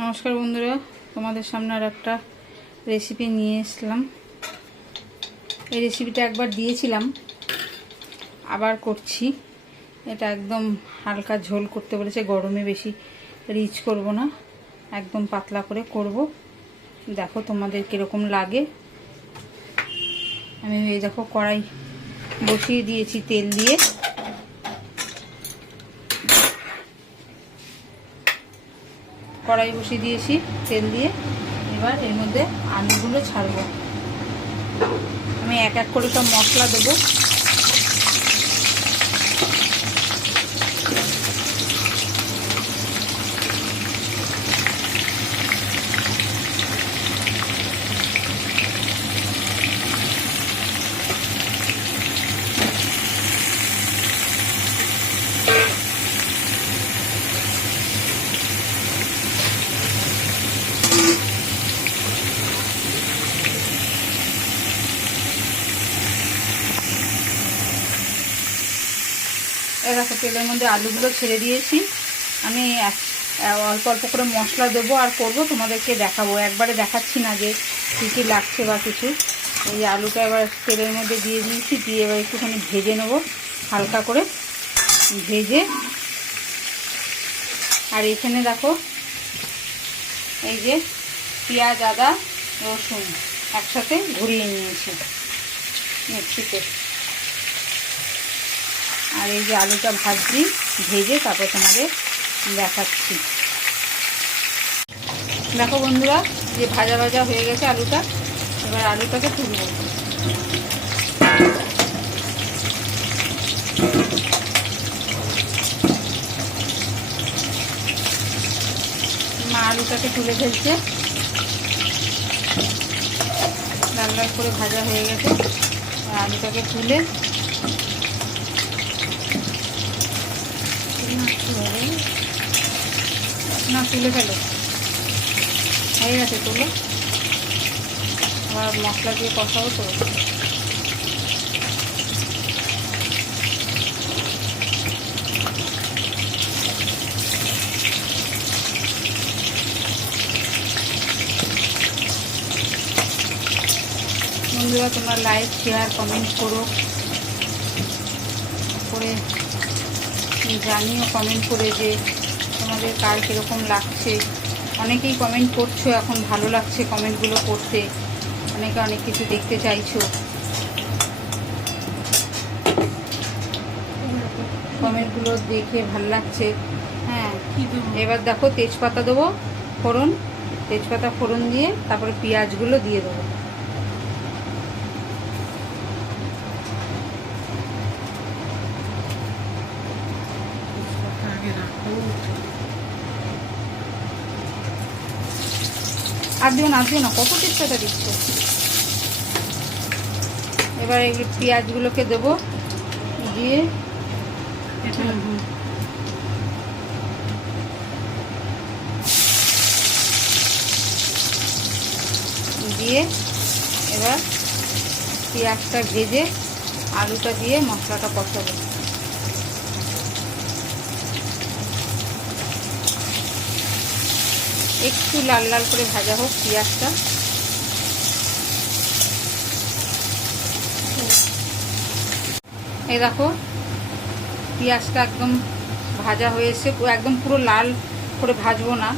নমস্কার বন্ধুরা, তোমাদের সামনে আর একটা রেসিপি নিয়ে এসলাম। এই রেসিপিটা একবার দিয়েছিলাম, আবার করছি। এটা একদম হালকা ঝোল করতে বলেছে, গরমে বেশি রিচ করব না, একদম পাতলা করে করব। দেখো তোমাদের কীরকম লাগে। আমি এই দেখো কড়াই বসিয়ে দিয়েছি তেল দিয়ে। কড়াই বসিয়ে দিয়েছি, তেল দিয়ে। এবার এর মধ্যে আলুগুলো ছাড়বো। আমি এক এক করে সব মশলা দেবো। দেখো তেলের মধ্যে আলুগুলো ছেড়ে দিয়েছি। আমি অল্প অল্প করে মশলা দেবো আর করব, তোমাদেরকে দেখাবো। একবারে দেখাচ্ছি না যে কী কী লাগছে বা কিছু। এই আলুটা এবার তেলের মধ্যে দিয়ে দিয়েছি, দিয়ে এবার একটুখানি ভেজে নেব, হালকা করে ভেজে। আর এখানে দেখো, এই যে পেঁয়াজ, আদা, রসুন একসাথে ঘুরিয়ে নিয়েছি মিক্সিতে। আর এই যে আলুটা ভাজছি ভেজে তারপর তোমাদের দেখাচ্ছি। দেখো বন্ধুরা, যে ভাজা ভাজা হয়ে গেছে আলুটা, এবার আলুটাকে তুলব। মা আলুটাকে তুলে ফেলছে। লাল করে ভাজা হয়ে গেছে। আলুটাকে তুলে না তুলে ফেলো। হয়ে গেছে তুলো। আবার মশলা দিয়ে কষাও তো। বন্ধুরা, তোমরা লাইক শেয়ার কমেন্ট করো। করে জানিও কমেন্ট করে যে তোমাদের কার কীরকম লাগছে। অনেকেই কমেন্ট করছ, এখন ভালো লাগছে কমেন্টগুলো করতে। অনেকে অনেক কিছু দেখতে চাইছো। কমেন্টগুলো দেখে ভালো লাগছে। হ্যাঁ এবার দেখো তেজপাতা দেবো ফোড়ন। তেজপাতা ফোড়ন দিয়ে তারপরে পেঁয়াজগুলো দিয়ে দেবো। আর দিও না দিও না, কত তেজপাতা দিচ্ছ এবার এই পেঁয়াজগুলোকে দেবো, দিয়ে। দিয়ে এবার পেঁয়াজটা ভেজে আলুটা দিয়ে মশলাটা কষাবো একটু লাল লাল করে ভাজা হোক পেঁয়াজটা। এই দেখো, পেঁয়াজটা একদম ভাজা হয়ে এসে একদম পুরো লাল করে ভাজবো না।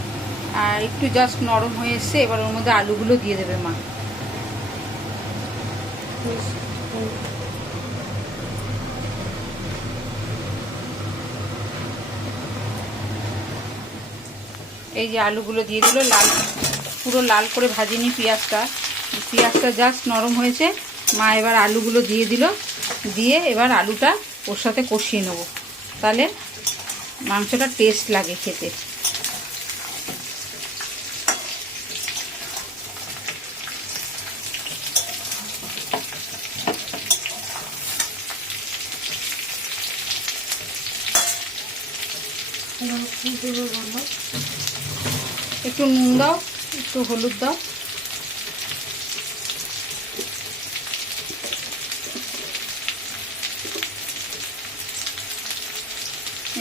আর একটু জাস্ট নরম হয়ে এসছে এবার ওর মধ্যে আলুগুলো দিয়ে দেবে মা। এই যে আলুগুলো দিয়ে দিল, লাল, পুরো লাল করে ভাজিনি পেঁয়াজটা। পেঁয়াজটা জাস্ট নরম হয়েছে। মা এবার আলুগুলো দিয়ে দিল। দিয়ে এবার আলুটা ওর সাথে কষিয়ে নেব। তাহলে মাংসটা টেস্ট লাগে খেতে। একটু নুন দাও, একটু হলুদ দাও।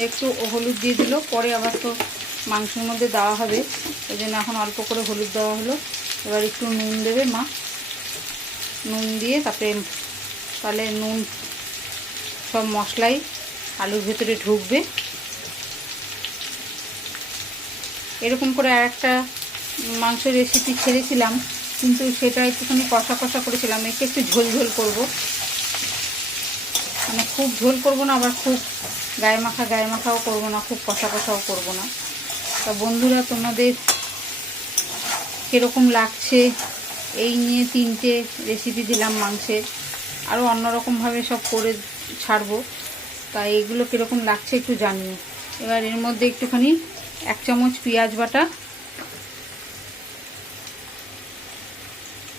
একটু হলুদ দিয়ে দিল, পরে আবার তো মাংসের মধ্যে দেওয়া হবে। ওই জন্য এখন অল্প করে হলুদ দেওয়া হলো। এবার একটু নুন দেবে মা। নুন দিয়ে তারপরে তাহলে নুন সব মশলাই আলুর ভেতরে ঢুকবে। এরকম করে আর একটা মাংসের রেসিপি ছেড়েছিলাম, কিন্তু সেটা একটুখানি কষা কষা করেছিলাম, একে একটু ঝোল ঝোল করব। মানে খুব ঝোল করব না, আবার খুব গায়ে মাখা গায়ে মাখাও করব না, খুব কষা কষাও করব না। তা বন্ধুরা, তোমাদের কীরকম লাগছে? এই নিয়ে তিনটে রেসিপি দিলাম মাংসের। আরও অন্যরকমভাবে সব করে ছাড়বো। তা এগুলো কীরকম লাগছে একটু জানিও। এবার এর মধ্যে একটুখানি এক চামচ পেঁয়াজ বাটা।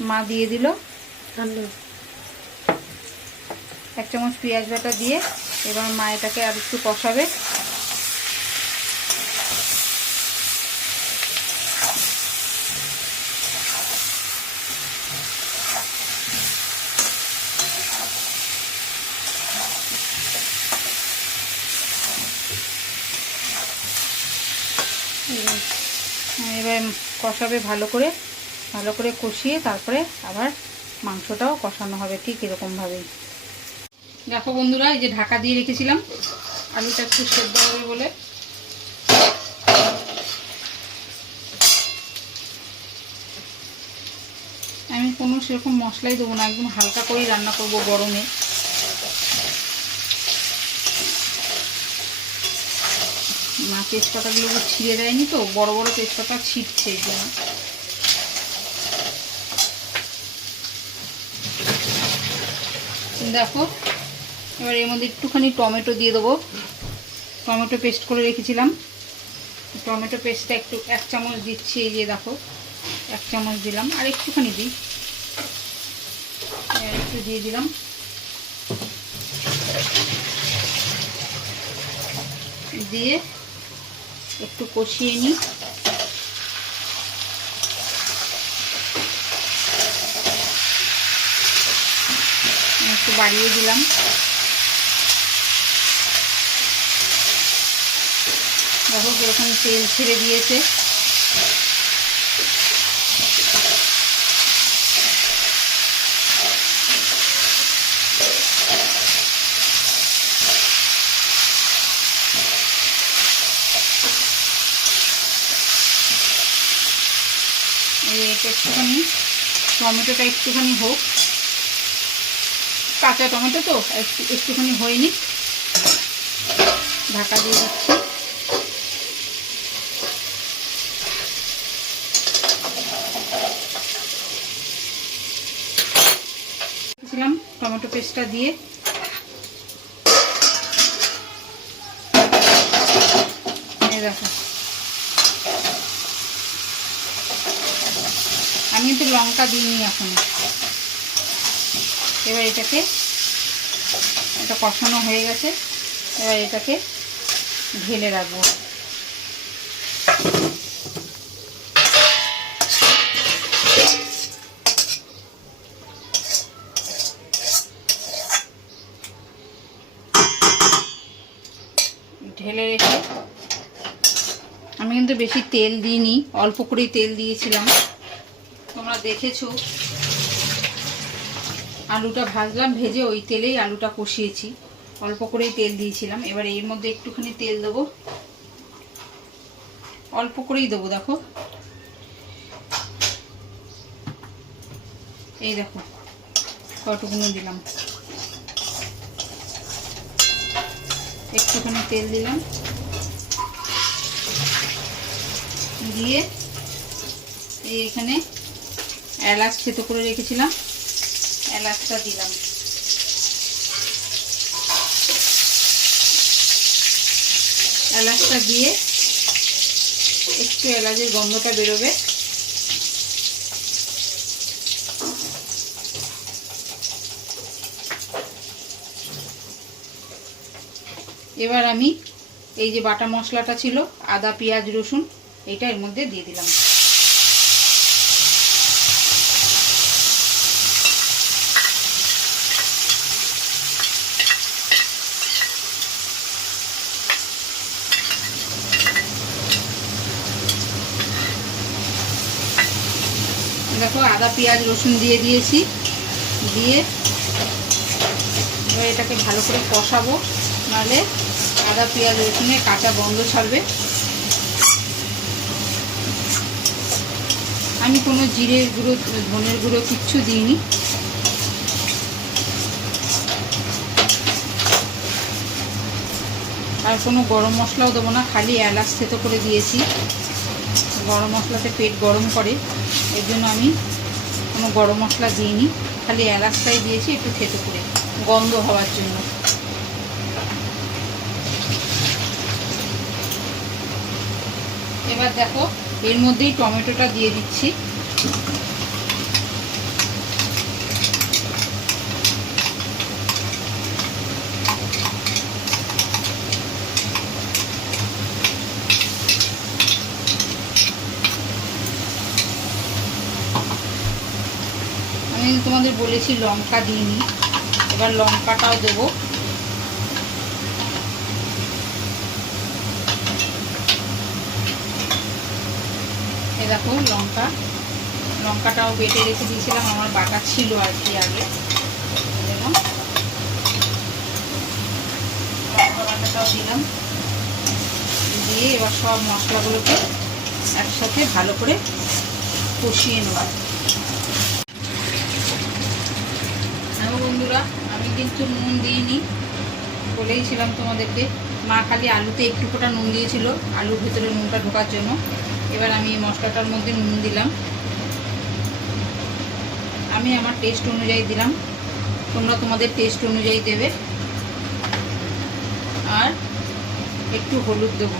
মা দিয়ে দিল। এক চামচ পেঁয়াজ বাটা দিয়ে এবার মা এটাকে আর একটু কষাবে এবার কষাবে ভালো করে ভালো করে কষিয়ে তারপরে আবার মাংসটাও কষানো হবে ঠিক এরকমভাবেই দেখো বন্ধুরা, এই যে ঢাকা দিয়ে রেখেছিলাম, আলুটা একটু সেদ্ধ হবে বলে। আমি কোনো সেরকম মশলাই দেবো না, একদম হালকা করেই রান্না করব গরমে। তেজপাতাগুলো ছিঁড়ে দেয়নি তো, বড় বড় তেজপাতা ছিটছে জন্য। দেখো, এবার এর মধ্যে একটুখানি টমেটো দিয়ে দেবো। টমেটো পেস্ট করে রেখেছিলাম। টমেটো পেস্টটা একটু, এক চামচ দিচ্ছি, এই যে দেখো, এক চামচ দিলাম, আর একটুখানি দিই। একটু দিয়ে দিলাম। দিয়ে একটু কষিয়ে নিই। একটু বাড়িয়ে দিলাম। দেখো কীরকম তেল ছেড়ে দিয়েছে এটা একটুখানি, টমেটোটা একটুখানি হোক। কাঁচা টমেটো তো একটু, একটুখানি হয়নি ঢাকা দিয়ে দিচ্ছি। টমেটো পেস্টটা দিয়ে। দেখো। আমি কিন্তু লঙ্কা দিইনি এখন। এবার এটাকে এটা কষানো হয়ে গেছে। এবার এটাকে ঢেলে রাখব। ঢেলে রেখে আমি কিন্তু বেশি তেল দিইনি, অল্প করেই তেল দিয়েছিলাম। দেখেছ? আলুটা ভাজলাম, ভেজে ওই তেলেই আলুটা কষিয়েছি। অল্প করেই তেল দিয়েছিলাম। এবার এর মধ্যে একটুখানি তেল দেবো। অল্প করেই দেবো, দেখো। এই দেখো কতটুকুনো দিলাম। একটুখানি তেল দিলাম। দিয়ে এখানে এলাচ থেতো করে রেখেছিলাম। এলাচটা দিলাম। এলাচটা দিয়ে একটু এলাচের গন্ধটা বেরোবে। এবার আমি এই যে বাটা মশলাটা ছিল, আদা, পেঁয়াজ, রসুন, এইটা এর মধ্যে দিয়ে দিলাম দেখো আদা, পেঁয়াজ, রসুন দিয়ে দিয়েছি। দিয়ে এবার এটাকে ভালো করে কষাবো। নাহলে আদা, পেঁয়াজ, রসুনের কাঁচা গন্ধ ছাড়বে। আমি কোনো জিরের গুঁড়ো, ধনের গুঁড়ো কিচ্ছু দিইনি। আর কোনো গরম মশলাও দেবো না, খালি এলাচ থেতো করে দিয়েছি। গরম মশলাতে পেট গরম করে। এর জন্য আমি কোনো গরম মশলা দিইনি, খালি এলাচটাই দিয়েছি, একটু থেতো করে, গন্ধ হওয়ার জন্য। এবার দেখো, এর মধ্যেই টমেটোটা দিয়ে দিচ্ছি। আমি তোমাদের বলেছি লঙ্কা দিইনি। এবার লঙ্কাটাও দেবো। এ দেখো লঙ্কা। লঙ্কাটাও বেটে রেখে দিয়েছিলাম, আমার বাটা ছিল আর কি আগে। দেখো। লঙ্কা বাটাটাও দিলাম। দিয়ে এবার সব মশলাগুলোকে একসাথে ভালো করে কষিয়ে নেব। বন্ধুরা, আমি কিন্তু নুন দিইনি। বলেইছিলাম তোমাদেরকে, মা খালি আলুতে একটু ফোটা নুন দিয়েছিল, আলুর ভিতরে নুনটা ঢোকার জন্য। এবার আমি মশলাটার মধ্যে নুন দিলাম। আমি আমার টেস্ট অনুযায়ী দিলাম। তোমরা তোমাদের টেস্ট অনুযায়ী দেবে। আর একটু হলুদ দেবো।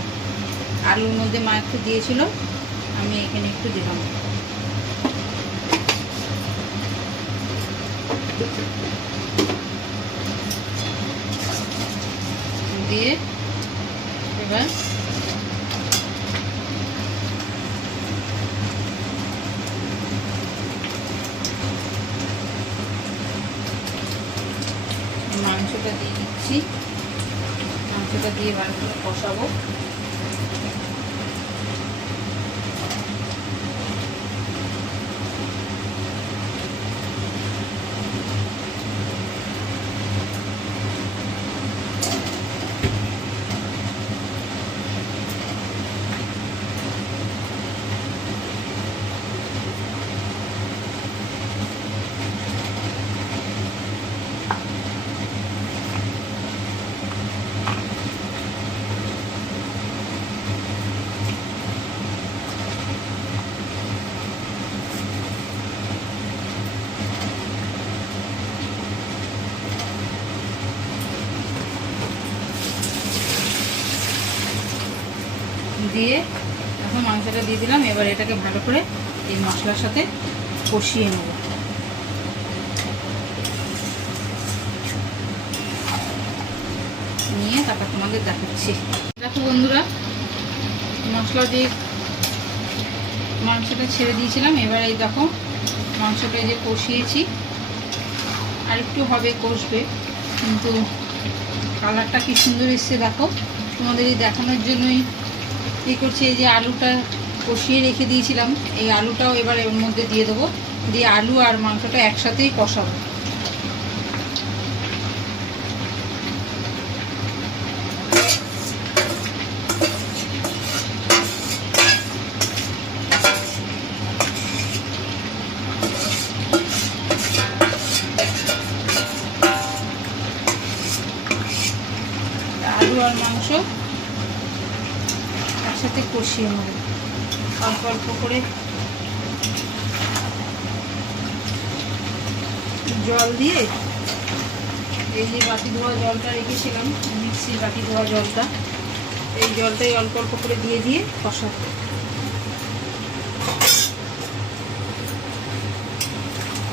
আলুর মধ্যে মা একটু দিয়েছিল, আমি এখানে একটু দিলাম। দিয়ে এবার মাংসটা দিয়ে দিচ্ছি মাংসটা দিয়ে ভালো করে কষাবো দিয়ে মাংসটা দিয়ে দিলাম, এবার এটাকে ভালো করে এই মশলার সাথে কষিয়ে নেব। নিয়ে তারপর তোমাদের দেখাচ্ছি। দেখো বন্ধুরা, মশলা দিয়ে মাংসটা ছেড়ে দিয়েছিলাম, এবার এই দেখো মাংসটা যে কষিয়েছি। আর একটু হবে কষবে, কিন্তু কালারটা কি সুন্দর এসছে দেখো। তোমাদের এই দেখানোর জন্যই ই করছি, এই যে আলুটা কষিয়ে রেখে দিয়েছিলাম। এই আলুটাও এবার এর মধ্যে দিয়ে দেবো। দিয়ে আলু আর মাংসটা একসাথেই কষাবো। আলু আর মাংস একসাথে কষিয়ে নেব। করে জল দিয়ে এই যে বাটি ধোয়া জলটা রেখেছিলাম, মিক্সির বাটি ধোয়া জলটা, এই জলটাই অল্প অল্প করে দিয়ে দিয়ে কষাবো।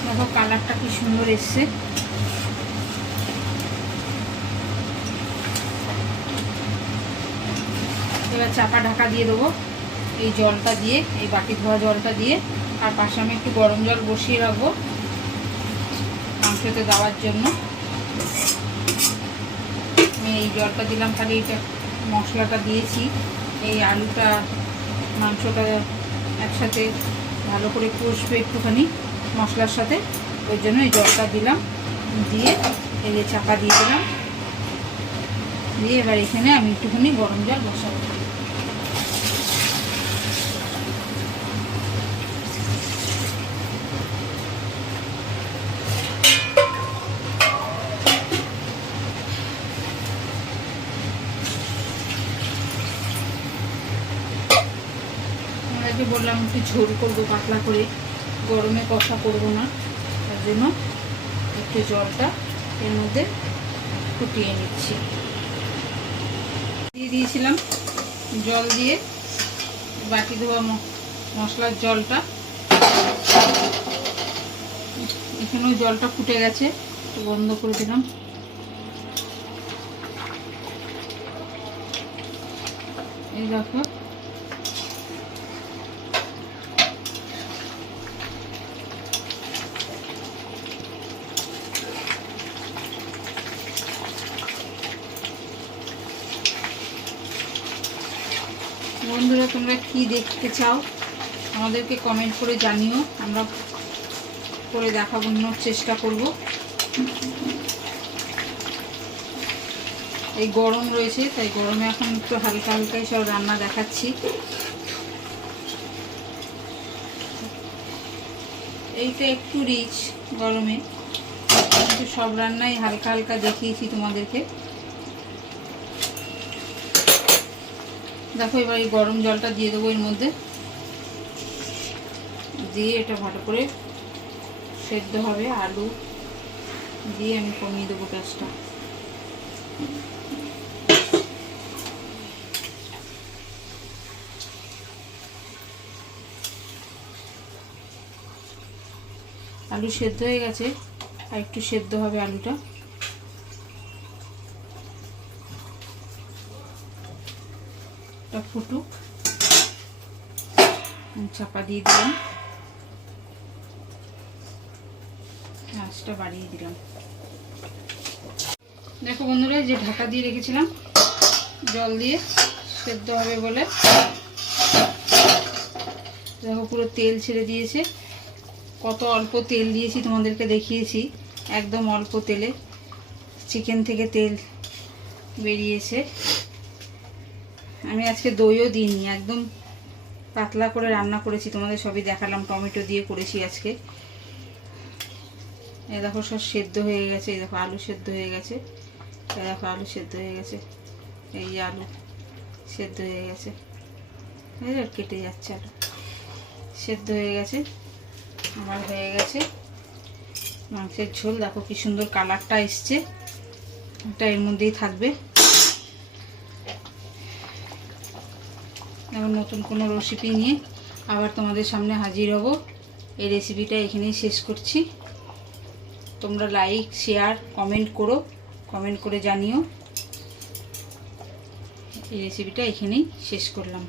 দেখো কালারটা কি সুন্দর এসছে। এবার চাপা ঢাকা দিয়ে দেবো। এই জলটা দিয়ে, এই বাটি ধোয়া জলটা দিয়ে, আর পাশে আমি একটু গরম জল বসিয়ে রাখব মাংসতে দেওয়ার জন্য। আমি এই জলটা দিলাম, খালি এটা মশলাটা দিয়েছি। এই আলুটা, মাংসটা একসাথে ভালো করে কষবে একটুখানি মশলার সাথে, ওই জন্য এই জলটা দিলাম, দিয়ে এই যে চাপা দিয়ে দিলাম। দিয়ে এবার এখানে আমি একটুখানি গরম জল বসাবো। বললাম একটু ঝোল করব, পাতলা করে। গরমে কষা করব না, তার জন্য একটু জলটা এর মধ্যে ফুটিয়ে নিচ্ছি। দিয়ে দিয়েছিলাম জল দিয়ে বাটি দেওয়া মশলার জলটা। এখানেও জলটা ফুটে গেছে, একটু বন্ধ করে দিলাম। এই দেখো বন্ধুরা, তোমরা কি দেখতে চাও? আমাদেরকে কমেন্ট করে জানিও। আমরা করে দেখানোর চেষ্টা করব। এই গরম রয়েছে, তাই গরমে এখন একটু হালকা হালকাই সব রান্না দেখাচ্ছি। এইটা একটু রিচ গরমে। কিন্তু সব রান্নাই হালকা হালকা দেখিয়েছি তোমাদেরকে। দেখো, এবার এই গরম জলটা দিয়ে দেবো এর মধ্যে। দিয়ে এটা ভালো করে সেদ্ধ হবে আলু। দিয়ে আমি কমিয়ে দেবো গ্যাসটা আলু সেদ্ধ হয়ে গেছে, আর একটু সেদ্ধ হবে আলুটা। এটা ফুটুক। চাপা দিয়ে দিলাম। আঁচটা বাড়িয়ে দিলাম। দেখো বন্ধুরা যে ঢাকা দিয়ে রেখেছিলাম। জল দিয়ে সেদ্ধ হবে বলে। দেখো পুরো তেল ছেড়ে দিয়েছে। কত অল্প তেল দিয়েছি তোমাদেরকে দেখিয়েছি। একদম অল্প তেলে। চিকেন থেকে তেল বেরিয়েছে। আমি আজকে দইও দিইনি, একদম পাতলা করে রান্না করেছি, তোমাদের সবই দেখালাম, টমেটো দিয়ে করেছি আজকে। এই দেখো সব সেদ্ধ হয়ে গেছে, এই দেখো আলু সেদ্ধ হয়ে গেছে, এ দেখো আলু সেদ্ধ হয়ে গেছে, এই আলু সেদ্ধ হয়ে গেছে কেটে যাচ্ছে আলু। সেদ্ধ হয়ে গেছে, আমার হয়ে গেছে। মাংসের ঝোল, দেখো কি সুন্দর কালারটা এসছে এটা এর মধ্যেই থাকবে এখন নতুন কোনো রেসিপি নিয়ে আবার তোমাদের সামনে হাজির হব। এই রেসিপিটা এখানেই শেষ করছি। তোমরা লাইক শেয়ার কমেন্ট করো। কমেন্ট করে জানিও। এই রেসিপিটা এখানেই শেষ করলাম।